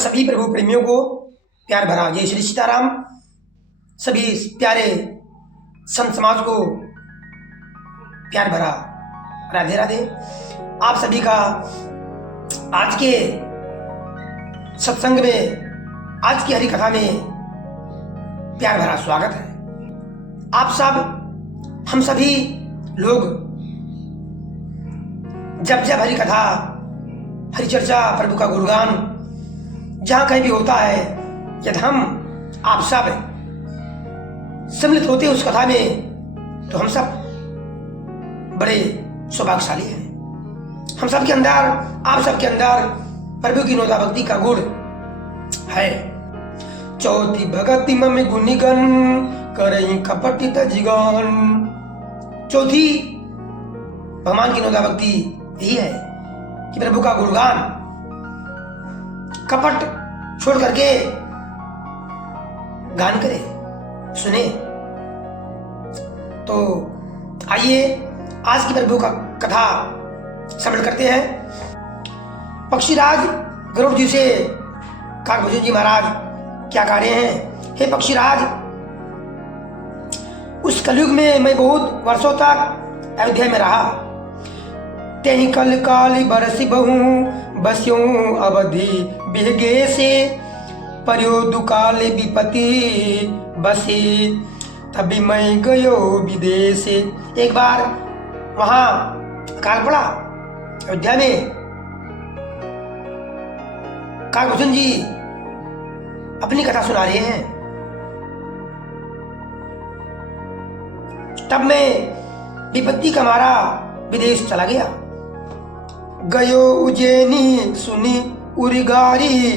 सभी प्रभु प्रेमियों को प्यार भरा जय श्री सीताराम। सभी प्यारे संत समाज को प्यार भरा राधे राधे। आप सभी का आज के सत्संग में, आज की हरि कथा में प्यार भरा स्वागत है। आप सब, हम सभी लोग जब जब हरि कथा, हरि चर्चा, प्रभु का गुणगान जहां कहीं भी होता है, यदि हम आप सब सम्मिलित होते हैं उस कथा में, तो हम सब बड़े सौभाग्यशाली हैं। हम सब के अंदर, आप सब के अंदर प्रभु की नोदा भक्ति का गुण है। चौथी भगति मम गुनिगन करई कपटित जिगान। चौथी भगवान की नोदा भक्ति यही है कि प्रभु का गुणगान कपट छोड़ करके गान करे, सुने। तो आइए आज की प्रभु का कथा श्रवण करते हैं। पक्षीराज गरुड़ जी से काकभूषण जी महाराज क्या कह रहे हैं। हे पक्षीराज, उस कलयुग में मैं बहुत वर्षों तक अयोध्या में रहा। तेहि कल काली बरसी बहु बस्यों अवधि बिहगे से पर्यो दुकाल विपति बसे तभी मैं गयो विदेश। एक बार वहां अकाल पड़ा अयोध्या में। काकभूषण जी अपनी कथा सुना रहे हैं। तब मैं विपत्ति का मारा विदेश चला गया। गयो उज्जैनी सुनी उरिगारी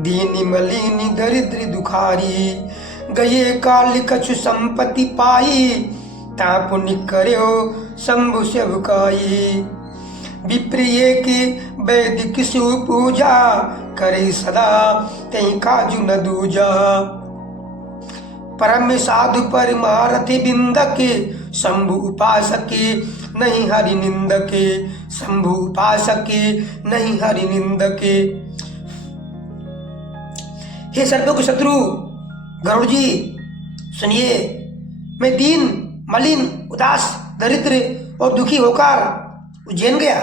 दीनी मलिनी दरिद्र दुखारी। गये काल कछु संपत्ति पाई तापुनि करयो शंभु सेवकाई। विप्रिय की वैदिक शिव पूजा करे सदा तई काजु न दूजा। परम साधु परमारथि बिंदके शंभु उपासके नहीं हरि निंदके। शंभु उपासके नहीं हरि निंदके। हे सर्वों के शत्रु गरुड़ जी, सुनिए। मैं दीन, मलिन, उदास, दरिद्र और दुखी होकर उज्जैन गया।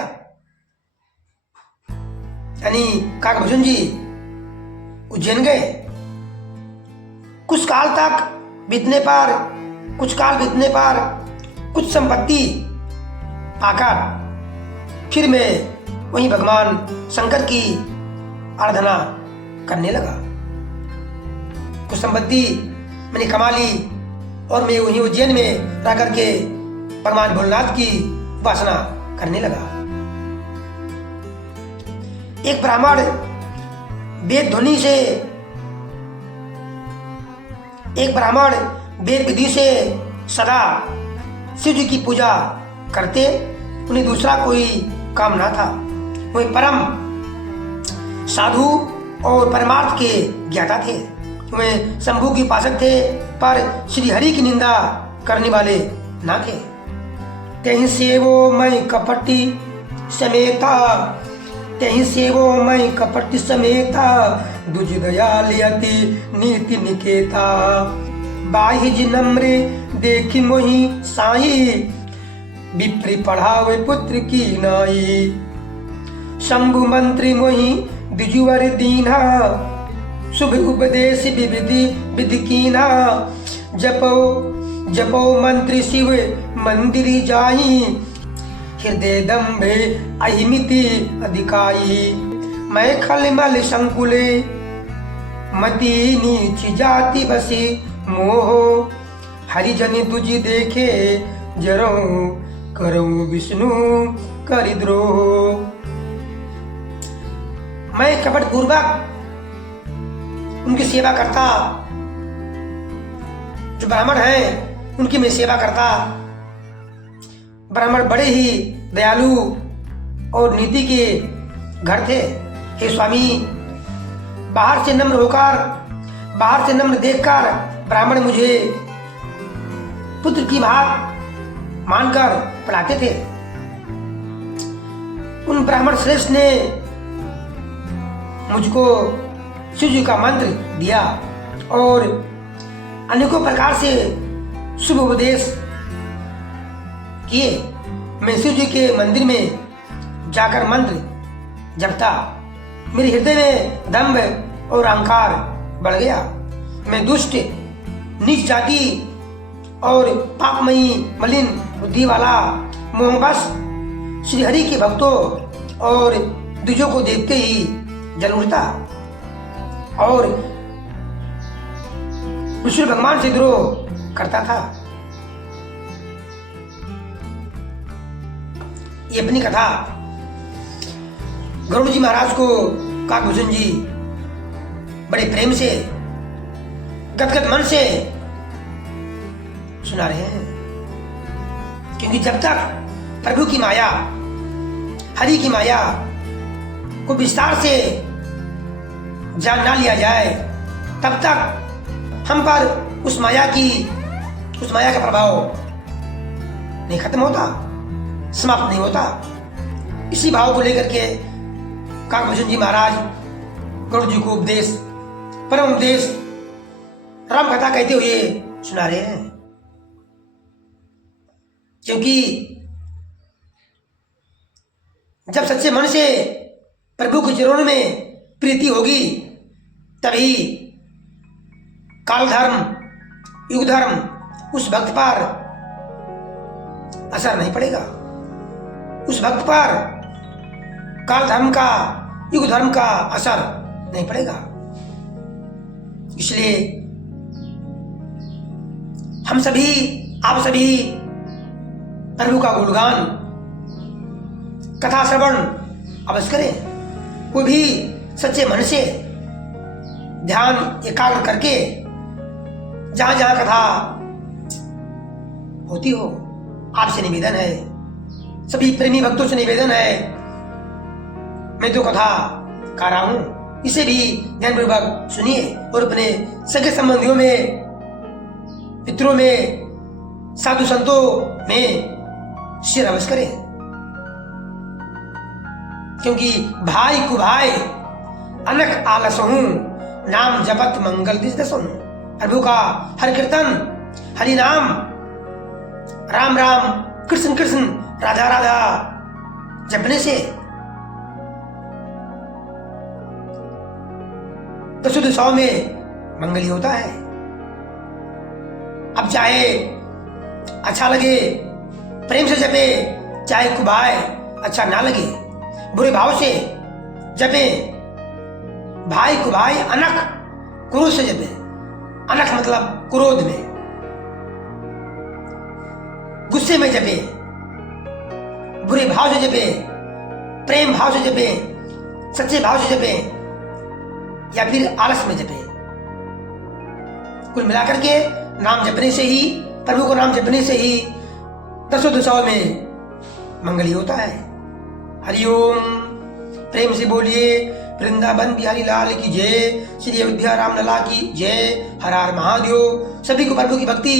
यानी काकभूषण जी उज्जैन गए। कुछ काल बीतने पर कुछ संपत्ति पाकर फिर मैं वहीं भगवान शंकर की आराधना करने लगा। कुछ संपत्ति मैंने कमा ली और मैं वहीं उज्जैन में रह करके भगवान भोलेनाथ की उपासना करने लगा। एक ब्राह्मण वेद विधि से सदा शिव जी की पूजा करते। उन्हें दूसरा कोई काम ना था। वही परम साधु और परमार्थ के ज्ञाता थे। वे शंभु के उपासक थे, पर श्री हरि की निंदा करने वाले ना थे। तेहि सेवो मैं कपटी समेता दुज दयाल यति नीति निकेता। बाहि जिनम्रे देखी मोहि साई विप्र पढ़ावे पुत्र की नाई। शंभु मंत्री मोहि द्विजुवर दीना शुभ उपदेश विधि कीना। जपो मंत्री शिव मंदिर जाई हृदय दम्भे अहिमिति अधिकाई। मैं खलमल संकुले मति नीच जाति बसी मोहो। हरिजन तुझी देखे जरो करो विष्णु करिद्रोह। मैं कपट पूर्वक उनकी सेवा करता। जो ब्राह्मण हैं उनकी मैं सेवा करता। ब्राह्मण बड़े ही दयालु और नीति के घर थे। हे स्वामी, बाहर से नम्र देखकर ब्राह्मण मुझे पुत्र की भात मानकर पढ़ाते थे। उन ब्राह्मण श्रेष्ठ ने मुझको शिव जी का मंत्र दिया और अनेकों प्रकार से शुभ उपदेश किए। मैं शिव जी के मंदिर में जाकर मंत्र जपता। मेरे हृदय में दंभ और अहंकार बढ़ गया। मैं दुष्ट, नीच जाति और पापमयी मलिन बुद्धि वाला मोहवश श्री हरि के भक्तों और द्विजों को देखते ही जल उठता और विष्णु भगवान से द्रोह करता था। ये अपनी कथा गरुड़ जी महाराज को काकभूषण जी बड़े प्रेम से, गदगद मन से सुना रहे हैं, क्योंकि जब तक प्रभु की माया, हरि की माया को विस्तार से जान ना लिया जाए, तब तक हम पर उस माया का प्रभाव नहीं खत्म होता, समाप्त नहीं होता। इसी भाव को लेकर के काकभूषण जी महाराज गरुड़ जी को उपदेश, परम उपदेश, राम कथा कहते हुए सुना रहे हैं। क्योंकि जब सच्चे मन से प्रभु के चरणों में प्रीति होगी, तभी काल धर्म, युग धर्म उस भक्त पर असर नहीं पड़ेगा। उस भक्त पर काल धर्म का, युग धर्म का असर नहीं पड़ेगा। इसलिए हम सभी, आप सभी प्रभु का गुणगान, कथा श्रवण अवश्य करें। कोई भी सच्चे मन से ध्यान एकाग्र करके जहां जहां कथा होती हो, आपसे निवेदन है, सभी प्रेमी भक्तों से निवेदन है, मैं तो कथा कर रहा हूं, इसे भी ध्यानपूर्वक सुनिए और अपने सगे संबंधियों में, मित्रों में, साधु संतों में शेयर अवश्य करें। क्योंकि भाई को भाई अनक आलस हूं, नाम जपत मंगल दिस दसों। प्रभु का हर कीर्तन, हरि नाम, राम राम, कृष्ण कृष्ण, राधा राधा जपने से दसों दिशाओं में मंगल ही होता है। अब चाहे अच्छा लगे प्रेम से जपे, चाहे कुभाए अच्छा ना लगे बुरे भाव से जपे, भाई कुभाई अनख क्रोध से जपे। अनख मतलब क्रोध में, गुस्से में जपे, बुरे भाव से जपे, प्रेम भाव से जपे, सच्चे भाव से जपे, या फिर आलस में जपे। कुल मिलाकर के नाम जपने से ही, प्रभु को नाम जपने से ही दसों दिशाओं में मंगल ही होता है। हरिओम। प्रेम से बोलिए वृंदावन बिहारी लाल की जय, श्री अयोध्या राम लला की जय, हर हर महादेव। सभी को प्रभु की भक्ति,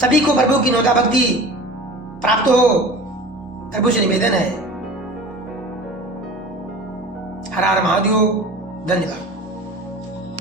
सभी को प्रभु की नौता भक्ति प्राप्त हो, प्रभु से निवेदन है। हर हर महादेव। धन्यवाद।